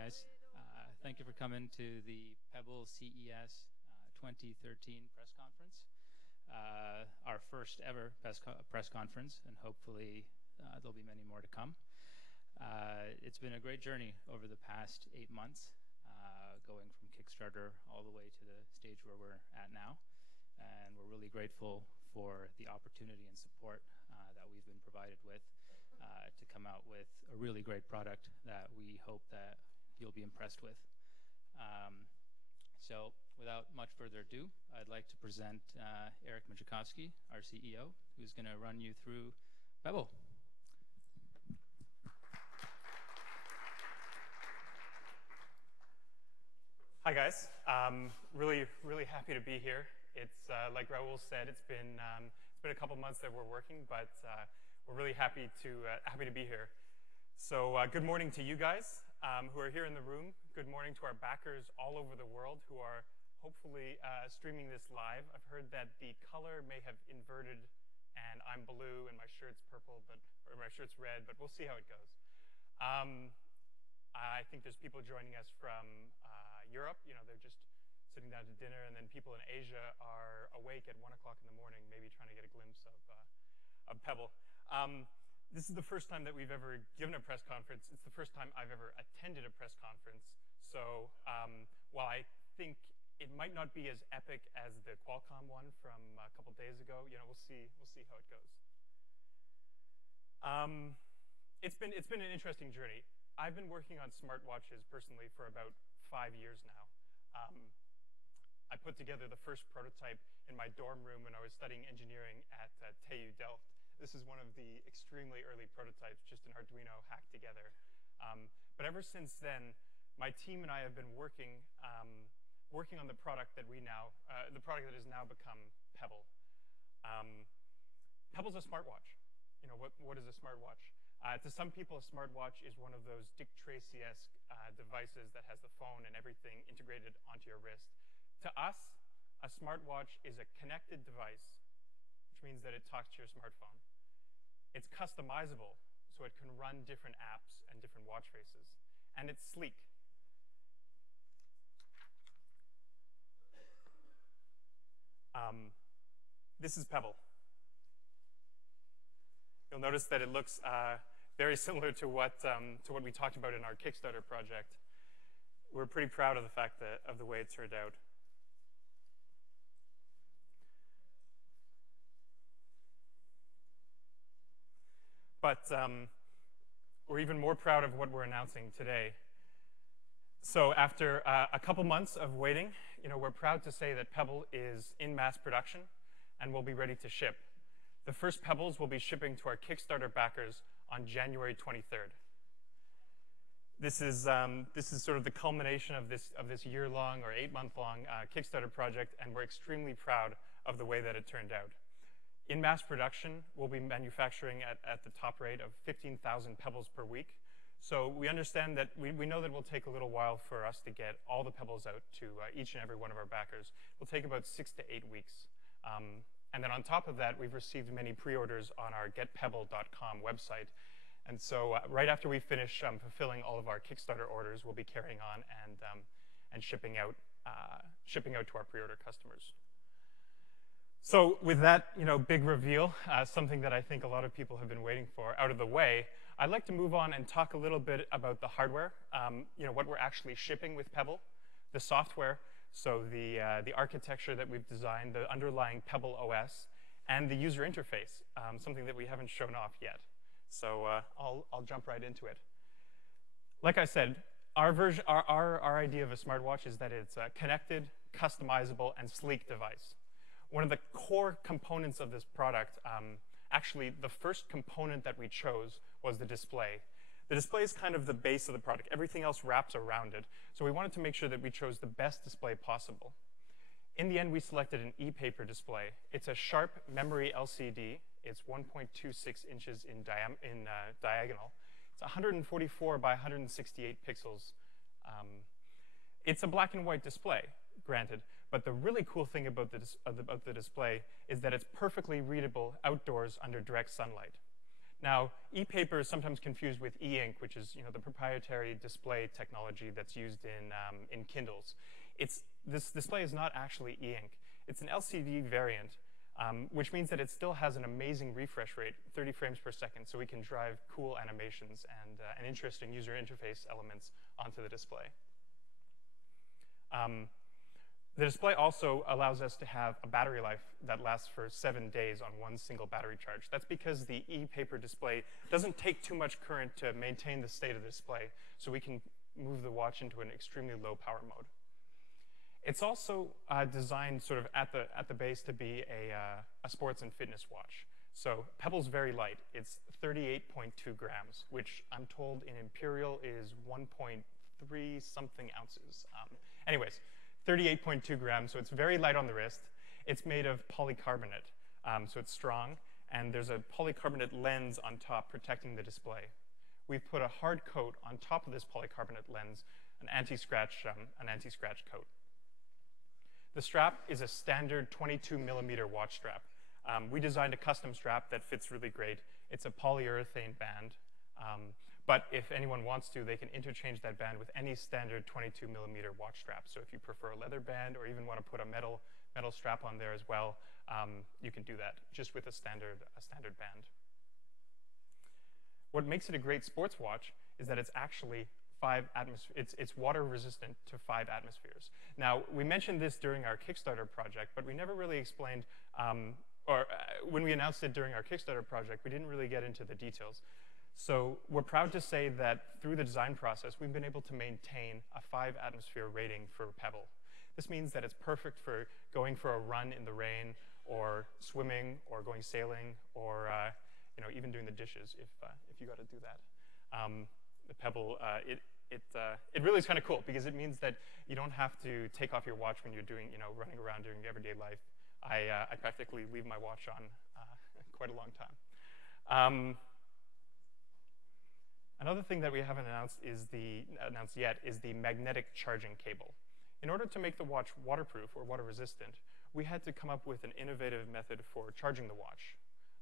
guys. Thank you for coming to the Pebble CES 2013 press conference. Our first ever press conference, and hopefully there'll be many more to come. It's been a great journey over the past 8 months, going from Kickstarter all the way to the stage where we're at now. And we're really grateful for the opportunity and support that we've been provided with to come out with a really great product that we hope that you'll be impressed with. So without much further ado, I'd like to present Eric Majakowski, our CEO, who's going to run you through Pebble. Hi guys, really happy to be here. It's like Raul said, it's been a couple months that we're working, but we're really happy to be here. So good morning to you guys who are here in the room. Good morning to our backers all over the world who are hopefully streaming this live. I've heard that the color may have inverted, and I'm blue and my shirt's purple, or my shirt's red, but we'll see how it goes. I think there's people joining us from Europe. You know, they're just sitting down to dinner, and then people in Asia are awake at 1 o'clock in the morning, maybe trying to get a glimpse of Pebble. This is the first time that we've ever given a press conference. It's the first time I've ever attended a press conference. So while I think it might not be as epic as the Qualcomm one from a couple days ago, you know, we'll see how it goes. It's been an interesting journey. I've been working on smartwatches personally for about 5 years now. I put together the first prototype in my dorm room when I was studying engineering at TU Delft. This is one of the extremely early prototypes, just an Arduino hacked together. But ever since then, my team and I have been working on the product that has now become Pebble. Pebble's a smartwatch. You know, what is a smartwatch? To some people, a smartwatch is one of those Dick Tracy-esque devices that has the phone and everything integrated onto your wrist. To us, a smartwatch is a connected device, which means that it talks to your smartphone. It's customizable, so it can run different apps and different watch faces. And it's sleek. This is Pebble. You'll notice that it looks very similar to what we talked about in our Kickstarter project. We're pretty proud of the fact of the way it turned out. But we're even more proud of what we're announcing today. So after a couple months of waiting, you know, we're proud to say that Pebble is in mass production and will be ready to ship. The first Pebbles will be shipping to our Kickstarter backers on January 23rd. This is sort of the culmination of this year-long or 8-month-long Kickstarter project, and we're extremely proud of the way that it turned out. In mass production, we'll be manufacturing at the top rate of 15,000 Pebbles per week. So we understand that we know that it will take a little while for us to get all the Pebbles out to each and every one of our backers. It will take about 6 to 8 weeks. And then on top of that, we've received many pre-orders on our getpebble.com website. And so right after we finish fulfilling all of our Kickstarter orders, we'll be carrying on and shipping out to our pre-order customers. So with that, you know, big reveal, something that I think a lot of people have been waiting for, out of the way, I'd like to move on and talk a little bit about the hardware, you know, what we're actually shipping with Pebble, the software, so the architecture that we've designed, the underlying Pebble OS, and the user interface, something that we haven't shown off yet. So I'll jump right into it. Like I said, our idea of a smartwatch is that it's a connected, customizable, and sleek device. One of the core components of this product, actually the first component that we chose was the display. The display is kind of the base of the product. Everything else wraps around it. So we wanted to make sure that we chose the best display possible. In the end, we selected an e-paper display. It's a sharp memory LCD. It's 1.26 inches in diagonal. It's 144 by 168 pixels. It's a black and white display, granted, but the really cool thing about the display is that it's perfectly readable outdoors under direct sunlight. Now, e-paper is sometimes confused with e-ink, which is the proprietary display technology that's used in Kindles. This display is not actually e-ink. It's an LCD variant, which means that it still has an amazing refresh rate, 30 frames per second, so we can drive cool animations and interesting user interface elements onto the display. The display also allows us to have a battery life that lasts for 7 days on one single battery charge. That's because the e-paper display doesn't take too much current to maintain the state of the display, so we can move the watch into an extremely low power mode. It's also designed sort of at the base to be a sports and fitness watch. So Pebble's very light. It's 38.2 grams, which I'm told in imperial is 1.3 something ounces. Anyways, 38.2 grams, so it's very light on the wrist. It's made of polycarbonate, so it's strong, and there's a polycarbonate lens on top protecting the display. We've put a hard coat on top of this polycarbonate lens, an anti-scratch coat. The strap is a standard 22 millimeter watch strap. We designed a custom strap that fits really great. It's a polyurethane band, but if anyone wants to, they can interchange that band with any standard 22 millimeter watch strap. So if you prefer a leather band or even want to put a metal strap on there as well, you can do that just with a standard band. What makes it a great sports watch is that it's actually it's water resistant to 5 atmospheres. Now, we mentioned this during our Kickstarter project, but we never really explained, when we announced it during our Kickstarter project, we didn't really get into the details. So we're proud to say that through the design process, we've been able to maintain a 5 atmosphere rating for Pebble. This means that it's perfect for going for a run in the rain, or swimming, or going sailing, or even doing the dishes if you got to do that. The Pebble, it really is kind of cool because it means that you don't have to take off your watch when you're doing, running around during everyday life. I practically leave my watch on quite a long time. Another thing that we haven't announced yet is the magnetic charging cable. In order to make the watch waterproof or water resistant, we had to come up with an innovative method for charging the watch.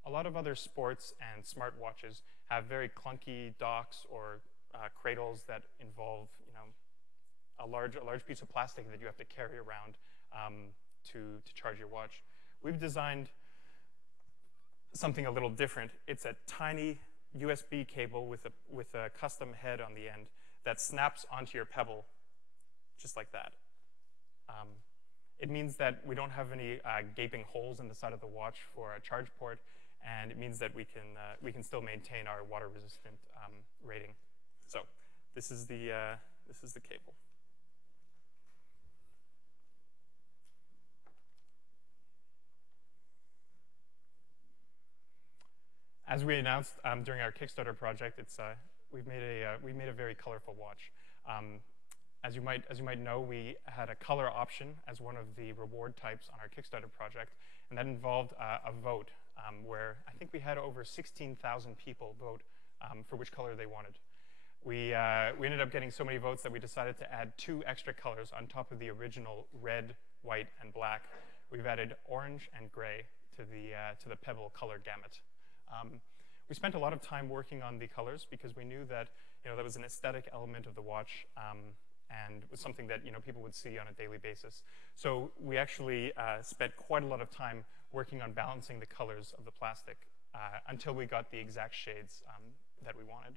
A lot of other sports and smartwatches have very clunky docks or cradles that involve, a large piece of plastic that you have to carry around to charge your watch. We've designed something a little different. It's a tiny USB cable with a custom head on the end that snaps onto your Pebble, just like that. It means that we don't have any gaping holes in the side of the watch for a charge port, and it means that we can still maintain our water-resistant rating. So this is the cable. As we announced during our Kickstarter project, we've made a very colorful watch. As you might know, we had a color option as one of the reward types on our Kickstarter project, and that involved a vote where I think we had over 16,000 people vote for which color they wanted. We ended up getting so many votes that we decided to add 2 extra colors on top of the original red, white, and black. We've added orange and gray to the Pebble color gamut. We spent a lot of time working on the colors because we knew that that was an aesthetic element of the watch and was something that people would see on a daily basis. So we actually spent quite a lot of time working on balancing the colors of the plastic until we got the exact shades that we wanted.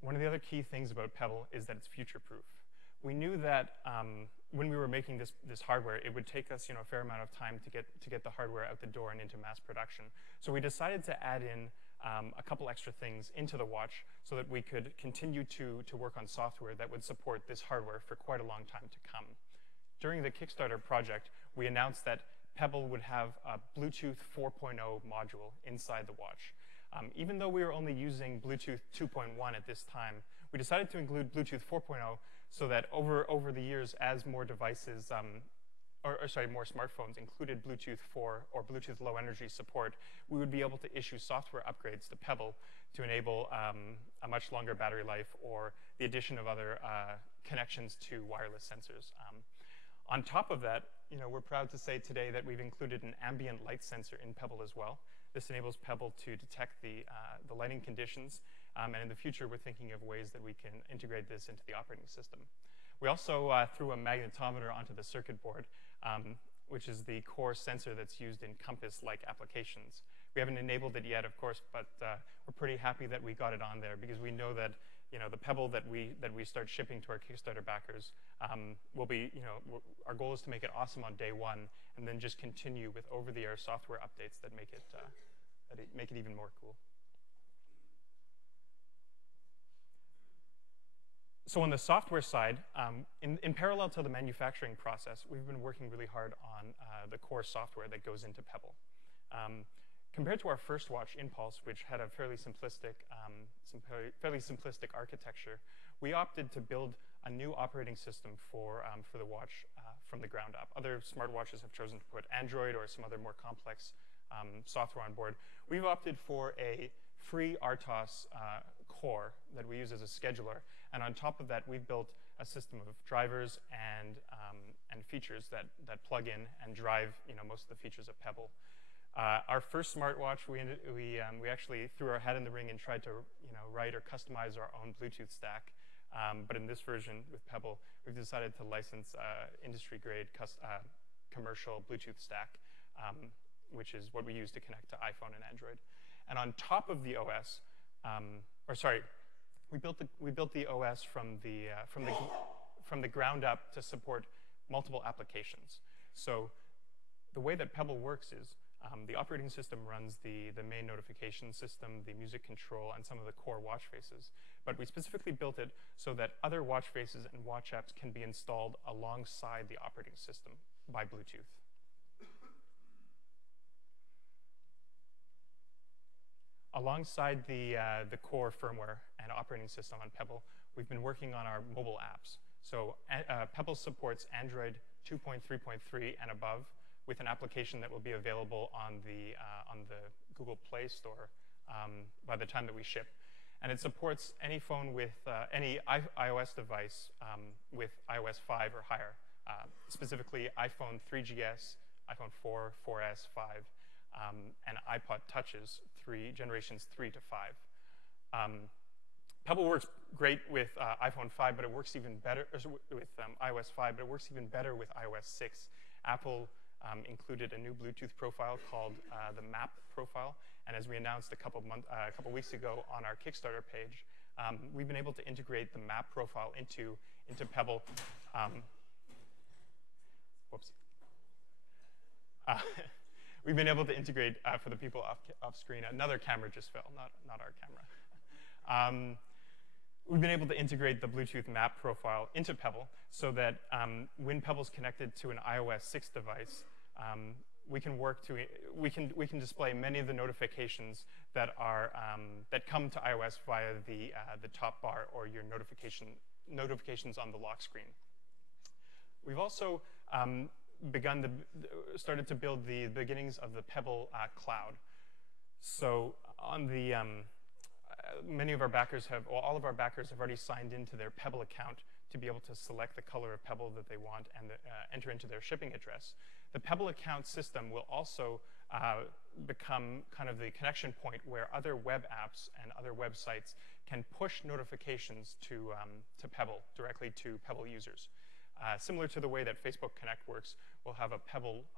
One of the other key things about Pebble is that it's future-proof. We knew that when we were making this hardware, it would take us a fair amount of time to get the hardware out the door and into mass production. So we decided to add in a couple extra things into the watch so that we could continue to work on software that would support this hardware for quite a long time to come. During the Kickstarter project, we announced that Pebble would have a Bluetooth 4.0 module inside the watch. Even though we were only using Bluetooth 2.1 at this time, we decided to include Bluetooth 4.0 so that over the years, as more devices, more smartphones included Bluetooth 4 or Bluetooth Low Energy support, we would be able to issue software upgrades to Pebble to enable a much longer battery life or the addition of other connections to wireless sensors. On top of that, we're proud to say today that we've included an ambient light sensor in Pebble as well. This enables Pebble to detect the lighting conditions, and in the future, we're thinking of ways that we can integrate this into the operating system. We also threw a magnetometer onto the circuit board, which is the core sensor that's used in compass-like applications. We haven't enabled it yet, of course, but we're pretty happy that we got it on there because we know that the Pebble that we start shipping to our Kickstarter backers will be, our goal is to make it awesome on day one, and then just continue with over-the-air software updates that make it even more cool. So on the software side, in parallel to the manufacturing process, we've been working really hard on the core software that goes into Pebble. Compared to our first watch, Impulse, which had a fairly simplistic architecture, we opted to build a new operating system for the watch from the ground up. Other smartwatches have chosen to put Android or some other more complex software on board. We've opted for a free RTOS core that we use as a scheduler, and on top of that, we've built a system of drivers and features that plug in and drive most of the features of Pebble. Our first smartwatch, we actually threw our hat in the ring and tried to write or customize our own Bluetooth stack. But in this version with Pebble, we've decided to license industry-grade commercial Bluetooth stack, which is what we use to connect to iPhone and Android. And on top of the OS, we built the OS from the ground up to support multiple applications. So the way that Pebble works is the operating system runs the main notification system, the music control, and some of the core watch faces. But we specifically built it so that other watch faces and watch apps can be installed alongside the operating system by Bluetooth. Alongside the core firmware and operating system on Pebble, we've been working on our mobile apps. So Pebble supports Android 2.3.3 and above, with an application that will be available on the Google Play Store by the time that we ship. And it supports any phone with any iOS device with iOS 5 or higher, specifically iPhone 3GS, iPhone 4, 4S, 5, and iPod Touches, generations 3 to 5. Pebble works great with iPhone 5, but it works even better with iOS 5, but it works even better with iOS 6. Apple included a new Bluetooth profile called the MAP profile, and as we announced a couple weeks ago on our Kickstarter page, we've been able to integrate the MAP profile into Pebble. We've been able to integrate, for the people off screen, another camera just fell, not our camera. We've been able to integrate the Bluetooth map profile into Pebble so that when Pebble's connected to an iOS 6 device, we can display many of the notifications that come to iOS via the top bar or your notifications on the lock screen. We've also started to build the beginnings of the Pebble cloud. So on the many of our backers all of our backers have already signed into their Pebble account to be able to select the color of Pebble that they want and enter into their shipping address. The Pebble account system will also become kind of the connection point where other web apps and other websites can push notifications to Pebble, directly to Pebble users. Similar to the way that Facebook Connect works, we'll have a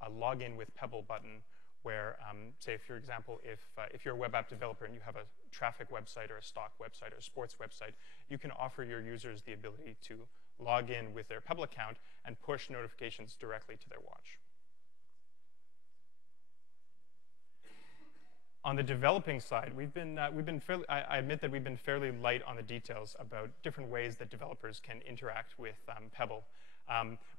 login with Pebble button where, say, for example, if you're a web app developer and you have a traffic website or a stock website or a sports website, you can offer your users the ability to log in with their Pebble account and push notifications directly to their watch. On the developing side, I admit that we've been fairly light on the details about different ways that developers can interact with Pebble.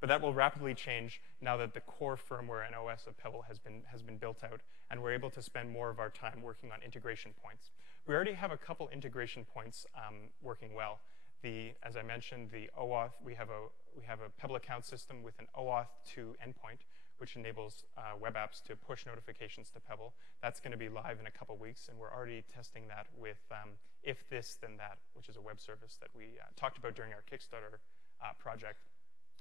But that will rapidly change now that the core firmware and OS of Pebble has been built out, and we're able to spend more of our time working on integration points. We already have a couple integration points working well. As I mentioned, the OAuth, we have a Pebble account system with an OAuth to endpoint, which enables web apps to push notifications to Pebble. That's going to be live in a couple weeks, and we're already testing that with If This Then That, which is a web service that we talked about during our Kickstarter project.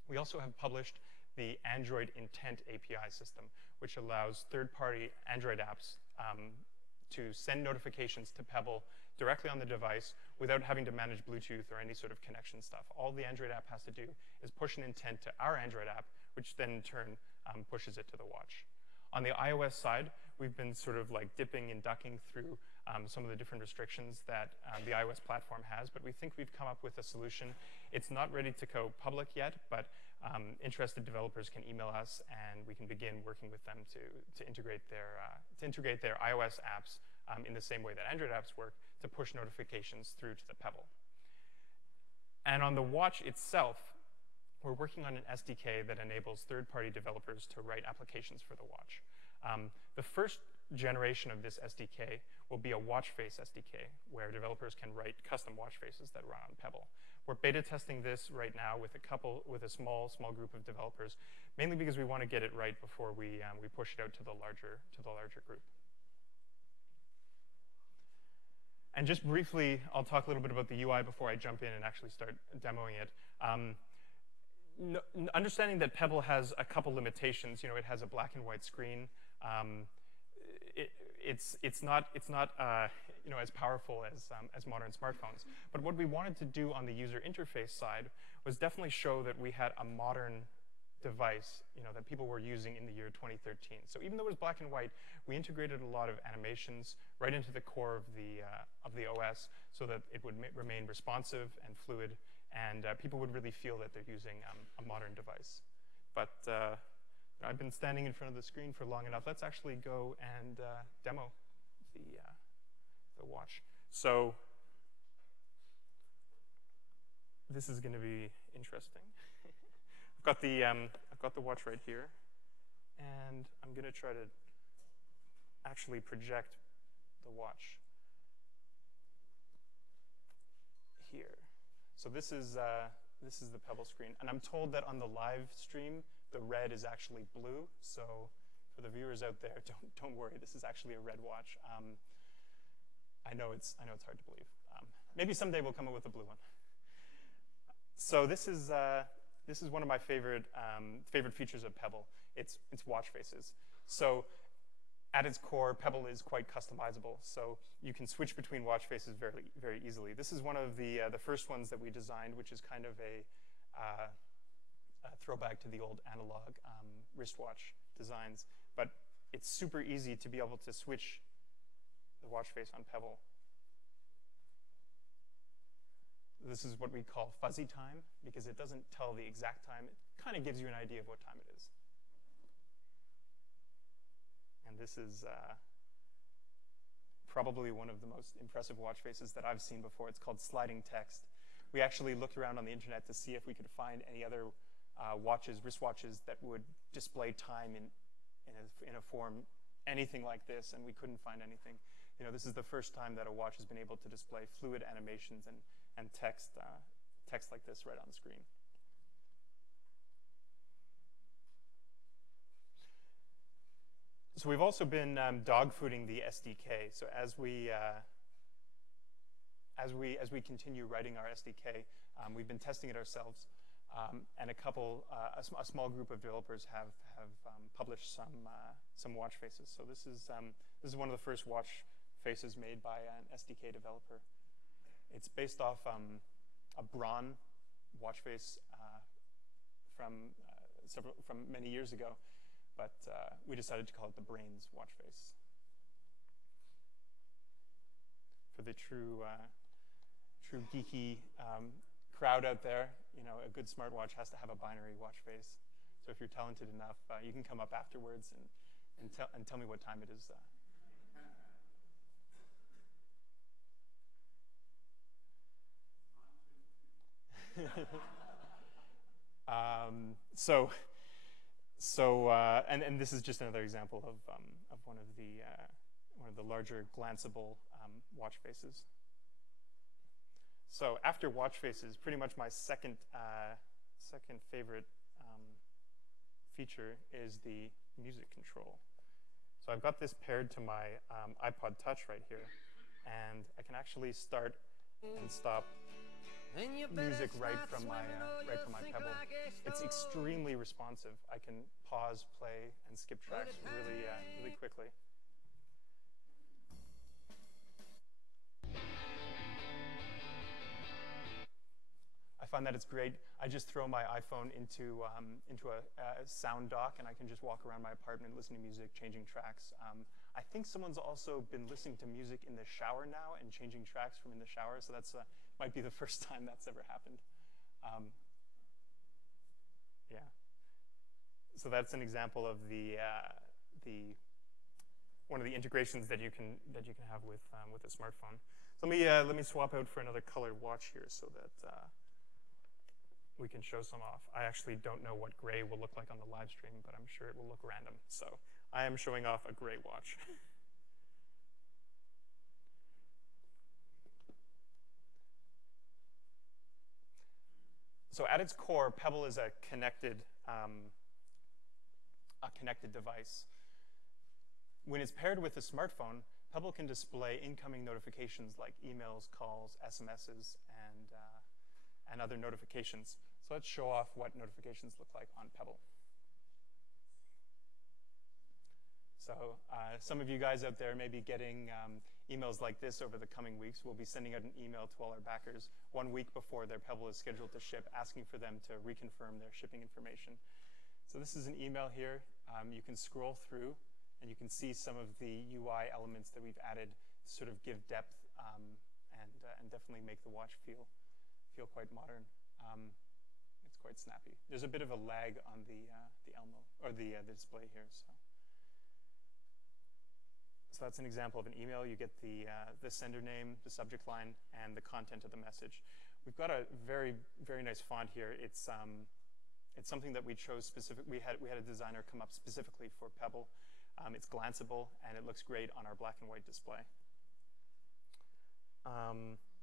We also have published the Android Intent API system, which allows third-party Android apps to send notifications to Pebble directly on the device without having to manage Bluetooth or any sort of connection stuff. All the Android app has to do is push an intent to our Android app, which then in turn pushes it to the watch. On the iOS side, we've been sort of like dipping and ducking through some of the different restrictions that the iOS platform has, but we think we've come up with a solution. It's not ready to go public yet, but interested developers can email us, and we can begin working with them to integrate their iOS apps in the same way that Android apps work, to push notifications through to the Pebble. And on the watch itself, we're working on an SDK that enables third-party developers to write applications for the watch. The first generation of this SDK will be a watch face SDK, where developers can write custom watch faces that run on Pebble. We're beta testing this right now with a small group of developers, mainly because we want to get it right before we push it out to the larger group. And just briefly, I'll talk a little bit about the UI before I jump in and actually start demoing it. Understanding that Pebble has a couple limitations, it has a black and white screen. It's not as powerful as modern smartphones. But what we wanted to do on the user interface side was definitely show that we had a modern device, that people were using in the year 2013. So even though it was black and white, we integrated a lot of animations right into the core of the OS, so that it would remain responsive and fluid, and people would really feel that they're using a modern device. But I've been standing in front of the screen for long enough. Let's actually go and demo the watch. So this is going to be interesting. I've got the watch right here, and I'm going to try to actually project the watch here. So this is the Pebble screen, and I'm told that on the live stream the red is actually blue. So for the viewers out there, don't worry. This is actually a red watch. I know it's hard to believe. Maybe someday we'll come up with a blue one. So this is one of my favorite features of Pebble. It's watch faces. So at its core, Pebble is quite customizable. So you can switch between watch faces very, very easily. This is one of the first ones that we designed, which is kind of a throwback to the old analog wristwatch designs. But it's super easy to be able to switch the watch face on Pebble. This is what we call fuzzy time, because it doesn't tell the exact time. It kind of gives you an idea of what time it is. And this is probably one of the most impressive watch faces that I've seen before. It's called sliding text. We actually looked around on the internet to see if we could find any other wristwatches that would display time in a form anything like this, and we couldn't find anything. This is the first time that a watch has been able to display fluid animations and text like this right on the screen. So we've also been dogfooding the SDK. So as we continue writing our SDK, we've been testing it ourselves, and a small group of developers have published some watch faces. So this is one of the first watch faces made by an SDK developer. It's based off a Braun watch face from many years ago, but we decided to call it the Brains watch face. For the true geeky crowd out there, a good smartwatch has to have a binary watch face. So if you're talented enough, you can come up afterwards and tell me what time it is. And this is just another example of one of the larger glanceable watch faces. So after watch faces, pretty much my second favorite feature is the music control. So I've got this paired to my iPod Touch right here, and I can actually start and stop music right from my Pebble. It's extremely responsive. I can pause, play, and skip tracks really quickly. I find that it's great. I just throw my iPhone into a sound dock, and I can just walk around my apartment listening to music, changing tracks. I think someone's also been listening to music in the shower now and changing tracks from in the shower, so that's might be the first time that's ever happened. Yeah. So that's an example of the one of the integrations that you can have with a smartphone. So let me swap out for another colored watch here so that we can show some off. I actually don't know what gray will look like on the live stream, but I'm sure it will look random. So I am showing off a gray watch. So at its core, Pebble is a connected device. When it's paired with a smartphone, Pebble can display incoming notifications like emails, calls, SMSs, and other notifications. So let's show off what notifications look like on Pebble. So some of you guys out there may be getting emails like this over the coming weeks. We'll be sending out an email to all our backers 1 week before their Pebble is scheduled to ship, asking for them to reconfirm their shipping information. So this is an email here. You can scroll through, and you can see some of the UI elements that we've added to sort of give depth and definitely make the watch feel quite modern. It's quite snappy. There's a bit of a lag on the Elmo or the display here. So that's an example of an email. You get the sender name, the subject line, and the content of the message. We've got a very nice font here. It's something that we chose specific. We had a designer come up specifically for Pebble. It's glanceable and it looks great on our black and white display.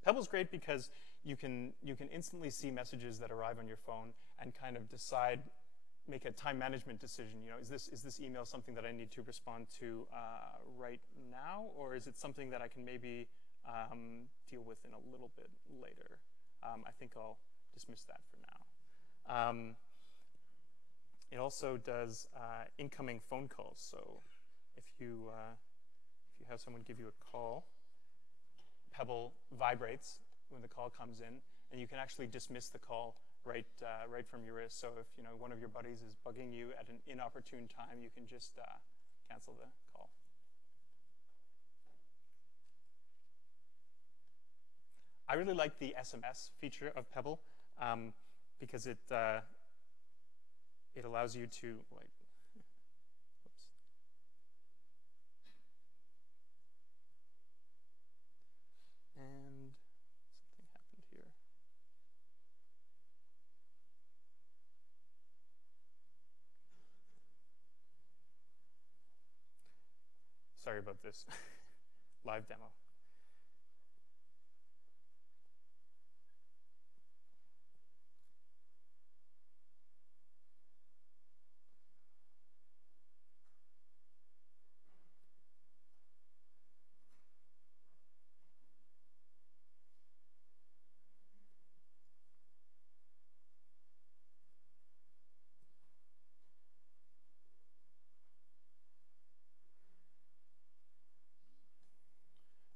Pebble's great because you can instantly see messages that arrive on your phone and kind of decide, make a time management decision. You know, is this email something that I need to respond to right now, or is it something that I can maybe deal with in a little bit later? I think I'll dismiss that for now. It also does incoming phone calls. So if you have someone give you a call, Pebble vibrates when the call comes in, and you can actually dismiss the call right from your wrist. So if one of your buddies is bugging you at an inopportune time, you can just cancel the call. I really like the SMS feature of Pebble because it allows you to and something happened here. Sorry about this. Live demo.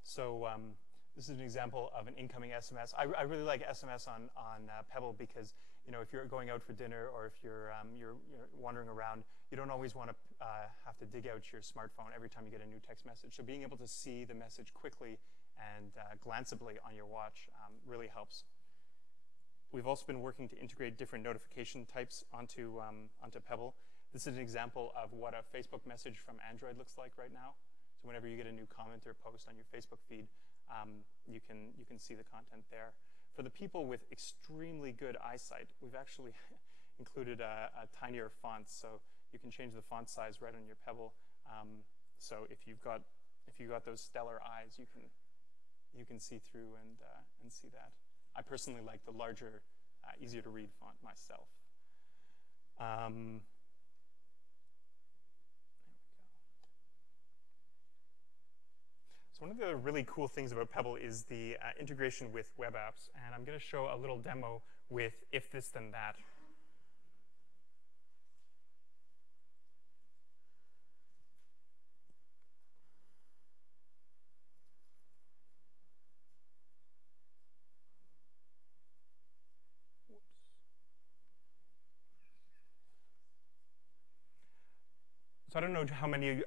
So this is an example of an incoming SMS. I really like SMS on Pebble because if you're going out for dinner or if you're wandering around, you don't always want to have to dig out your smartphone every time you get a new text message. So being able to see the message quickly and glanceably on your watch really helps. We've also been working to integrate different notification types onto Pebble. This is an example of what a Facebook message from Android looks like right now. So whenever you get a new comment or post on your Facebook feed, you can see the content there. For the people with extremely good eyesight, we've actually included a tinier font, so you can change the font size right on your Pebble. So if you've got those stellar eyes, you can see through and see that. I personally like the larger, easier to read font myself. So So one of the really cool things about Pebble is the integration with web apps, and I'm going to show a little demo with if this then that. So I don't know how many of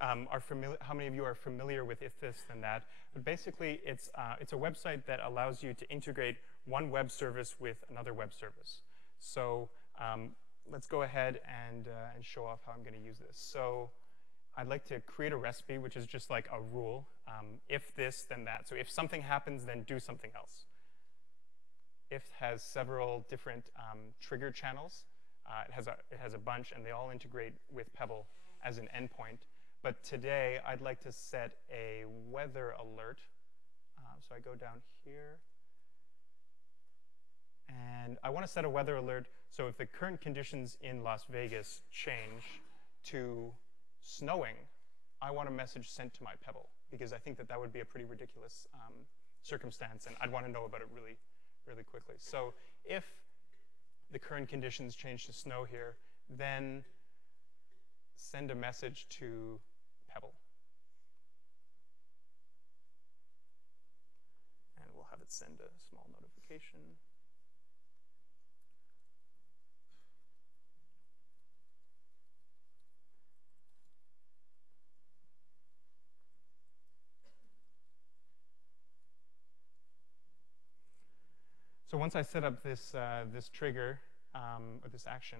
you are familiar with if this then that, but basically it's a website that allows you to integrate one web service with another web service. So let's go ahead and show off how I'm going to use this. So I'd like to create a recipe, which is just like a rule. If this, then that. So if something happens, then do something else. If has several different trigger channels. It has a bunch, and they all integrate with Pebble as an endpoint. But today, I'd like to set a weather alert. So I go down here. And I want to set a weather alert. So if the current conditions in Las Vegas change to snowing, I want a message sent to my Pebble, because I think that that would be a pretty ridiculous circumstance, and I'd want to know about it really, really quickly. So if the current conditions change to snow here, then send a message to Pebble. And we'll have it send a small notification. So once I set up this, this trigger, or this action,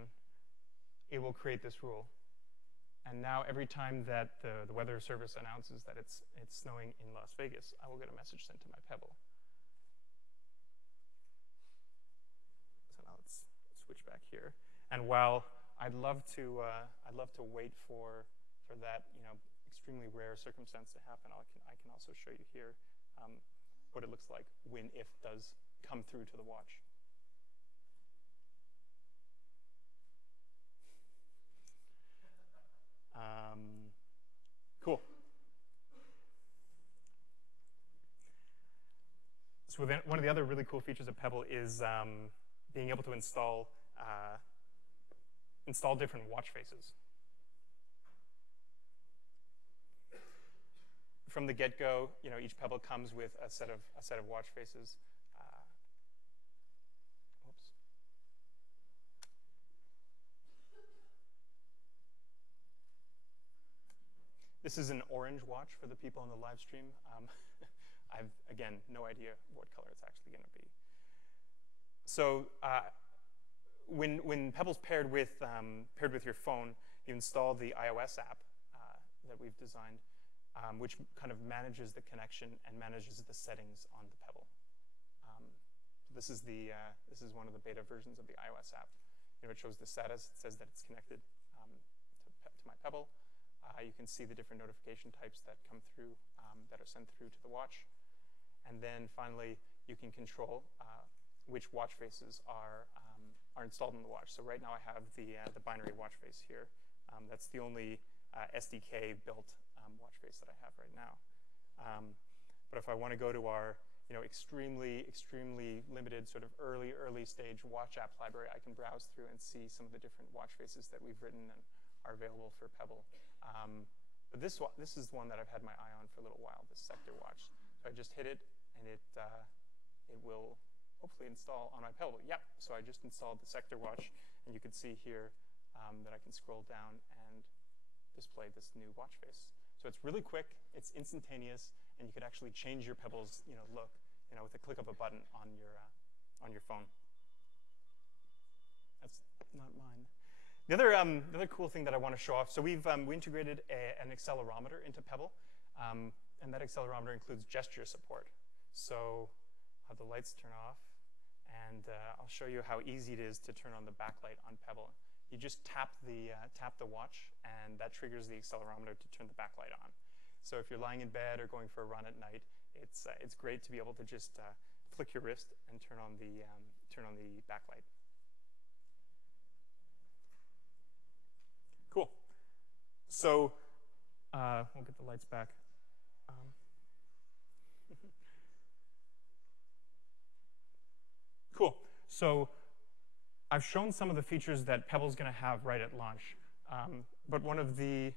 it will create this rule. And now every time that the weather service announces that it's snowing in Las Vegas, I will get a message sent to my Pebble. So now let's switch back here. And while I'd love to wait for that extremely rare circumstance to happen, I can also show you here what it looks like when if does come through to the watch. Cool. So one of the other really cool features of Pebble is being able to install different watch faces. From the get-go, each Pebble comes with a set of watch faces. This is an orange watch for the people on the live stream. I've, again, no idea what color it's actually going to be. So when Pebble's paired with your phone, you install the iOS app that we've designed, which kind of manages the connection and manages the settings on the Pebble. This is one of the beta versions of the iOS app. It shows the status. It says that it's connected to my Pebble. You can see the different notification types that come through, that are sent through to the watch. And then finally, you can control which watch faces are installed in the watch. So right now I have the binary watch face here. That's the only SDK built watch face that I have right now. But if I want to go to our extremely limited sort of early stage watch app library, I can browse through and see some of the different watch faces that we've written and are available for Pebble. But this is the one that I've had my eye on for a little while, this sector watch. So I just hit it, and it will hopefully install on my Pebble. Yep, so I just installed the sector watch, and you can see here that I can scroll down and display this new watch face. So it's really quick, it's instantaneous, and you could actually change your Pebble's look with a click of a button on your phone. That's not mine. The other cool thing that I want to show off, so we integrated an accelerometer into Pebble, and that accelerometer includes gesture support. So I'll have the lights turn off, and I'll show you how easy it is to turn on the backlight on Pebble. You just tap the watch, and that triggers the accelerometer to turn the backlight on. So if you're lying in bed or going for a run at night, it's great to be able to just flick your wrist and turn on the backlight. Cool. So we'll get the lights back. Cool. So I've shown some of the features that Pebble's going to have right at launch, but one of the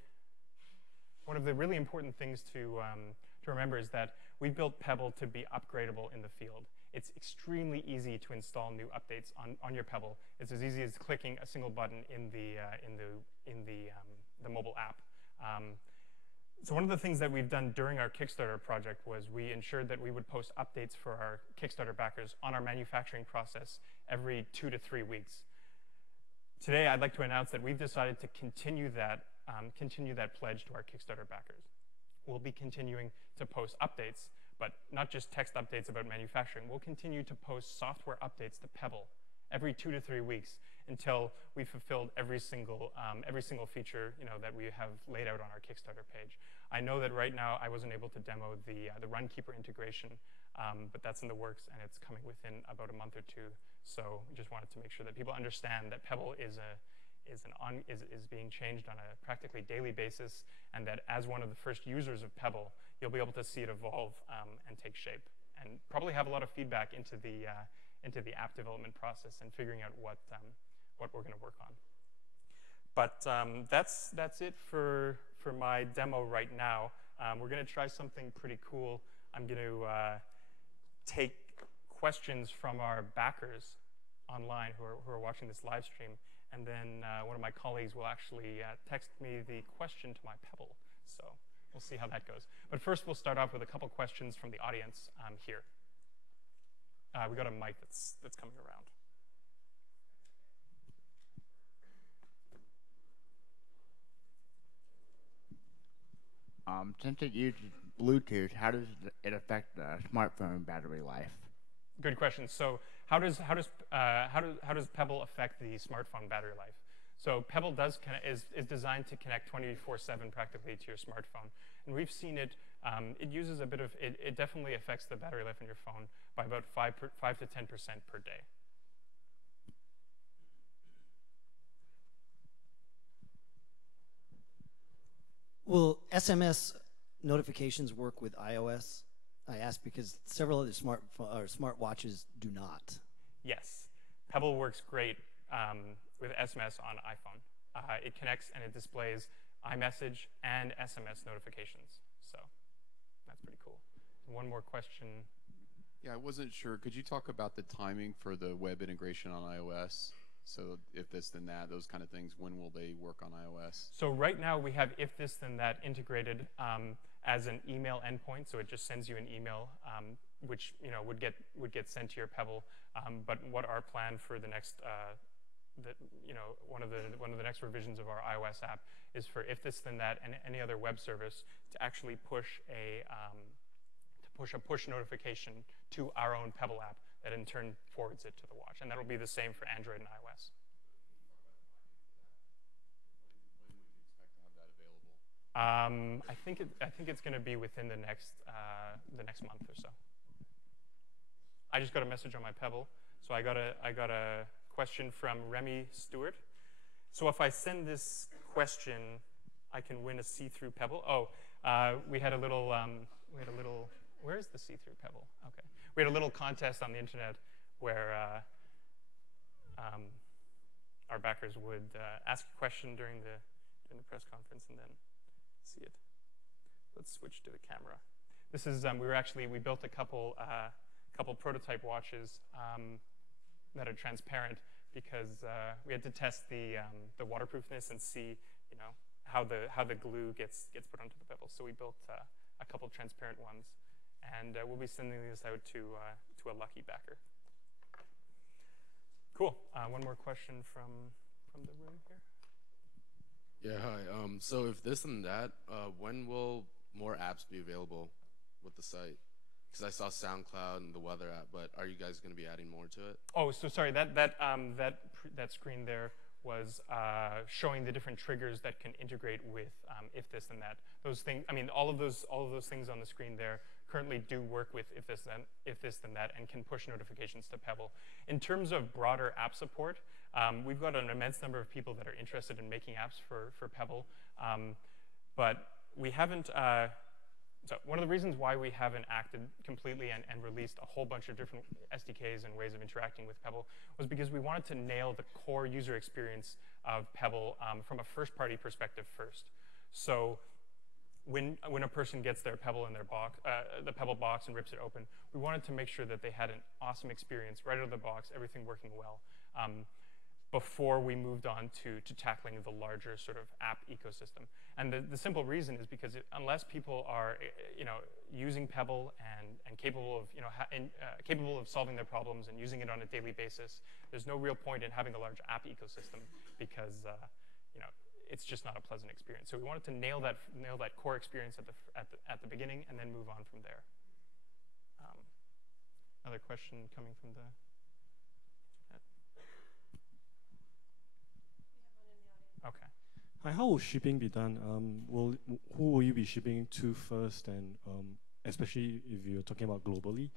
really important things to remember is that we built Pebble to be upgradable in the field. It's extremely easy to install new updates on your Pebble. It's as easy as clicking a single button in the mobile app. So one of the things that we've done during our Kickstarter project was we ensured that we would post updates for our Kickstarter backers on our manufacturing process every 2 to 3 weeks. Today, I'd like to announce that we've decided to continue that pledge to our Kickstarter backers. We'll be continuing to post updates, but not just text updates about manufacturing. We'll continue to post software updates to Pebble every 2 to 3 weeks until we've fulfilled every single feature that we have laid out on our Kickstarter page. I know that right now I wasn't able to demo the Runkeeper integration, but that's in the works and it's coming within about a month or two. So we just wanted to make sure that people understand that Pebble is being changed on a practically daily basis, and that as one of the first users of Pebble, you'll be able to see it evolve and take shape, and probably have a lot of feedback into the app development process and figuring out what we're going to work on. But that's it for my demo right now. We're going to try something pretty cool. I'm going to take questions from our backers online who are watching this live stream, and then one of my colleagues will actually text me the question to my Pebble. So we'll see how that goes. But first, we'll start off with a couple questions from the audience here. We got a mic that's coming around. Since it uses Bluetooth, how does it affect the smartphone battery life? Good question. So how does Pebble affect the smartphone battery life? So Pebble is designed to connect 24/7 practically to your smartphone, and we've seen it. It uses a bit of it definitely affects the battery life on your phone by about 5 to 10% per day. Will SMS notifications work with iOS? I ask because several other smartwatches do not. Yes, Pebble works great with SMS on iPhone. It connects and it displays iMessage and SMS notifications. So that's pretty cool. One more question. Yeah, I wasn't sure. Could you talk about the timing for the web integration on iOS? So if this, then that, those kind of things, when will they work on iOS? So right now we have if this, then that integrated as an email endpoint. So it just sends you an email, which would get sent to your Pebble. But what our plan for the next, one of the next revisions of our iOS app is for if this, then that, and any other web service to actually push a push notification to our own Pebble app that in turn forwards it to the watch, and that will be the same for Android and iOS. When would you expect to have that available? I think it's going to be within the next month or so. I just got a message on my Pebble, so I got a question from Remy Stewart. So if I send this question, I can win a see-through Pebble. Oh, we had a little. Where is the see-through Pebble? Okay. We had a little contest on the internet where our backers would ask a question during the press conference and then see it. Let's switch to the camera. This is we built a couple prototype watches that are transparent because we had to test the waterproofness and see how the glue gets put onto the Pebble. So we built a couple transparent ones. And we'll be sending this out to a lucky backer. Cool. One more question from the room here. Yeah, hi. So if this and that, when will more apps be available with the site? Because I saw SoundCloud and the weather app, but are you guys going to be adding more to it? Oh, so sorry. That screen there was showing the different triggers that can integrate with if this and that. Those things. I mean, all of those things on the screen there currently do work with if this then that, and can push notifications to Pebble. In terms of broader app support, we've got an immense number of people that are interested in making apps for Pebble, but we haven't. So one of the reasons why we haven't acted completely and released a whole bunch of different SDKs and ways of interacting with Pebble was because we wanted to nail the core user experience of Pebble from a first-party perspective first. So when a person gets their Pebble in their box, the Pebble box, and rips it open, we wanted to make sure that they had an awesome experience right out of the box, everything working well, before we moved on to tackling the larger sort of app ecosystem. And the simple reason is because unless people are using Pebble and capable of capable of solving their problems and using it on a daily basis, there's no real point in having a large app ecosystem because it's just not a pleasant experience. So we wanted to nail that core experience at the beginning and then move on from there. Another question coming from the chat. Okay. Hi, how will shipping be done? Who will you be shipping to first, and especially if you're talking about globally?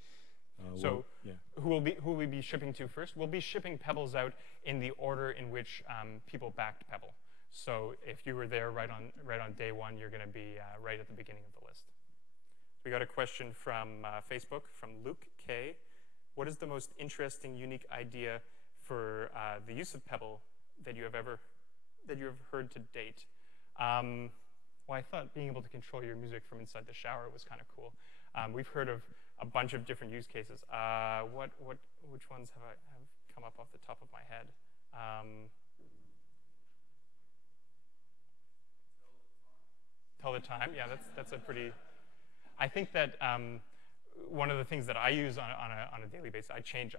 Who will we be shipping to first? We'll be shipping Pebbles out in the order in which people backed Pebble. So if you were there right on day one, you're going to be right at the beginning of the list. We got a question from Facebook from Luke K. What is the most interesting, unique idea for the use of Pebble that you have heard to date? Well, I thought being able to control your music from inside the shower was kind of cool. We've heard of a bunch of different use cases. Which ones have come up off the top of my head? Tell the time. Yeah, that's a pretty. I think that one of the things that I use on a daily basis, I change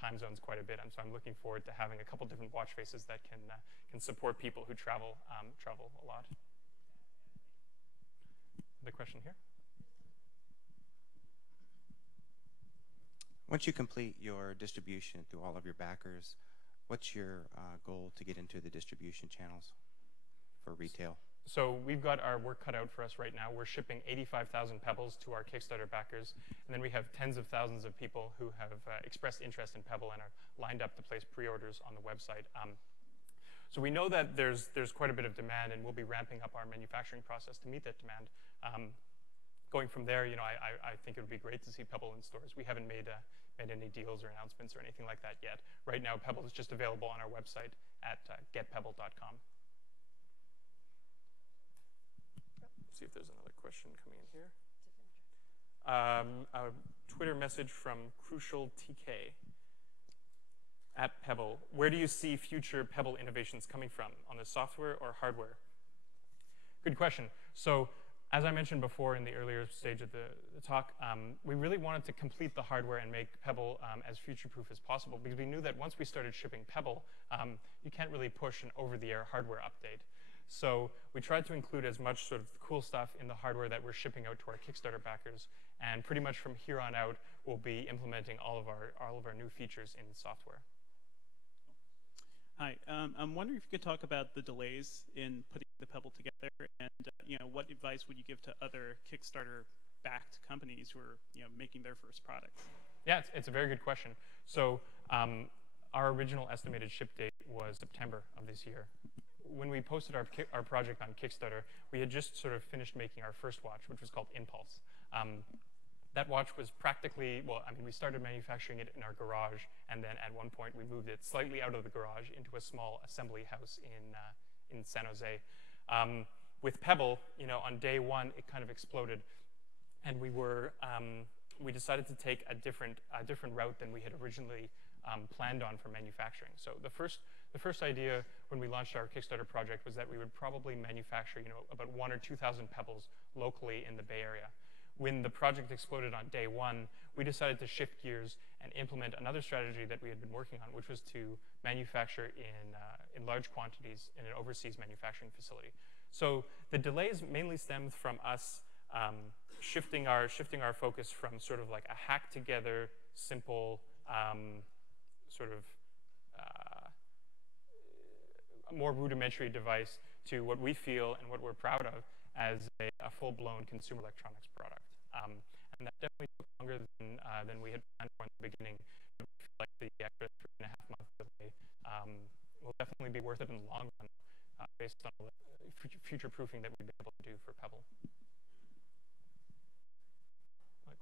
time zones quite a bit, and so I'm looking forward to having a couple different watch faces that can support people who travel a lot. The question here. Once you complete your distribution through all of your backers, what's your goal to get into the distribution channels for retail? So we've got our work cut out for us right now. We're shipping 85,000 Pebbles to our Kickstarter backers, and then we have tens of thousands of people who have expressed interest in Pebble and are lined up to place pre-orders on the website. So we know that there's quite a bit of demand, and we'll be ramping up our manufacturing process to meet that demand. Going from there, I think it would be great to see Pebble in stores. We haven't made any deals or announcements or anything like that yet. Right now, Pebble is just available on our website at getpebble.com. See if there's another question coming in here. A Twitter message from Crucial TK at Pebble. Where do you see future Pebble innovations coming from, on the software or hardware? Good question. So as I mentioned before in the earlier stage of the talk, we really wanted to complete the hardware and make Pebble as future-proof as possible, because we knew that once we started shipping Pebble, you can't really push an over-the-air hardware update. So we tried to include as much sort of cool stuff in the hardware that we're shipping out to our Kickstarter backers, and pretty much from here on out, we'll be implementing all of our new features in software. Hi, I'm wondering if you could talk about the delays in putting the Pebble together, and what advice would you give to other Kickstarter-backed companies who are making their first products? Yeah, it's a very good question. So our original estimated ship date was September of this year. When we posted our project on Kickstarter, we had just sort of finished making our first watch, which was called Impulse. That watch was practically, we started manufacturing it in our garage, and then at one point we moved it slightly out of the garage into a small assembly house in San Jose. With Pebble, on day one, it kind of exploded, and we decided to take a different route than we had originally planned on for manufacturing. So the first idea when we launched our Kickstarter project was that we would probably manufacture, about 1,000 or 2,000 Pebbles locally in the Bay Area. When the project exploded on day one, we decided to shift gears and implement another strategy that we had been working on, which was to manufacture in large quantities in an overseas manufacturing facility. So the delays mainly stemmed from us shifting our focus from sort of like a hack together, simple, sort of more rudimentary device to what we feel and what we're proud of as a full-blown consumer electronics product. And that definitely took longer than we had planned for in the beginning. We feel like the extra 3.5 month delay will definitely be worth it in the long run based on the future-proofing that we've been able to do for Pebble.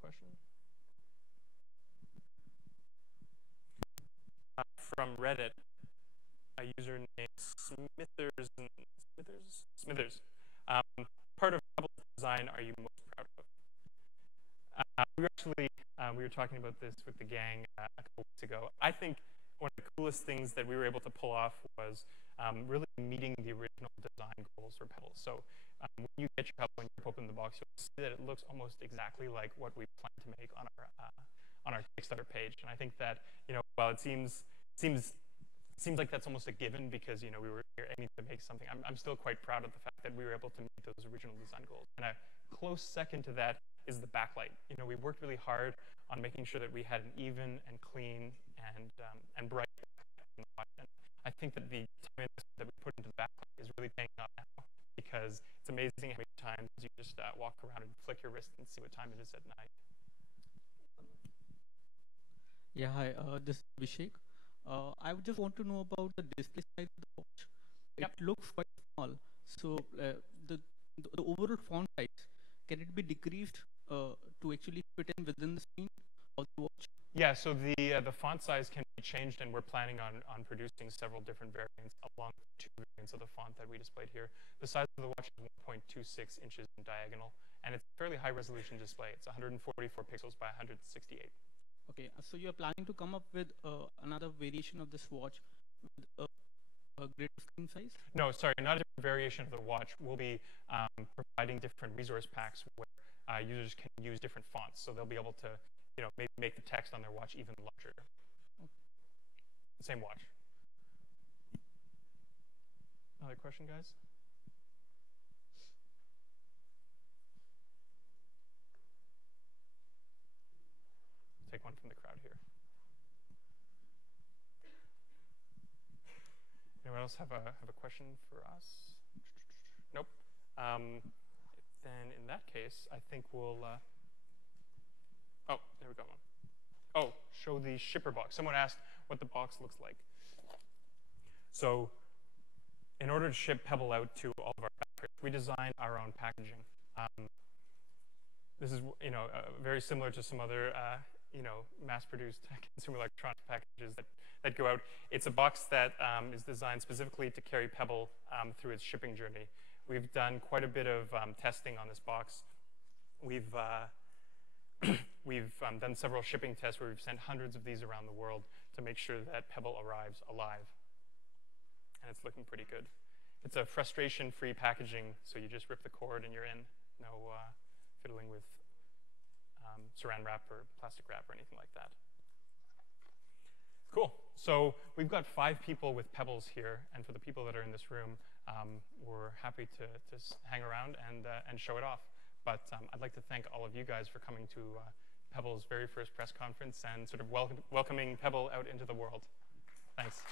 question? From Reddit, a user named Smithers. Part of Pebble's design are you most proud of? We were talking about this with the gang a couple weeks ago. I think one of the coolest things that we were able to pull off was really meeting the original design goals for Pebble. So when you get your Pebble and you open the box, you'll see that it looks almost exactly like what we plan to make on our Kickstarter page. And I think that, while it seems like that's almost a given because we were aiming to make something, I'm still quite proud of the fact that we were able to meet those original design goals. And a close second to that is the backlight. We worked really hard on making sure that we had an even and clean and bright backlight. And I think that the time investment that we put into the backlight is really paying off now, because it's amazing how many times you just walk around and flick your wrist and see what time it is at night. Yeah, hi, this is Abhishek. I would just want to know about the display size of the watch. Yep. It looks quite small. So the overall font size, can it be decreased to actually fit in within the screen of the watch? Yeah, so the font size can be changed, and we're planning on producing several different variants along with 2 variants of the font that we displayed here. The size of the watch is 1.26 inches in diagonal, and it's a fairly high-resolution display. It's 144 pixels by 168. Okay, so you're planning to come up with another variation of this watch with a greater screen size? No, sorry, not a different variation of the watch. We'll be providing different resource packs where users can use different fonts, so they'll be able to, maybe make the text on their watch even larger. Okay. Same watch. Another question, guys? Take one from the crowd here. Anyone else have a question for us? Nope. Then in that case, I think we'll. Oh, there we go. Oh, show the shipper box. Someone asked what the box looks like. So, in order to ship Pebble out to all of our backers, we designed our own packaging. This is, very similar to some other, mass-produced consumer electronics packages that go out. It's a box that is designed specifically to carry Pebble through its shipping journey. We've done quite a bit of testing on this box. We've done several shipping tests where we've sent hundreds of these around the world to make sure that Pebble arrives alive. And it's looking pretty good. It's a frustration-free packaging, so you just rip the cord and you're in. No fiddling with saran wrap or plastic wrap or anything like that. Cool. So we've got 5 people with Pebbles here, and for the people that are in this room, we're happy to hang around and show it off. But I'd like to thank all of you guys for coming to Pebble's very first press conference and sort of welcoming Pebble out into the world. Thanks.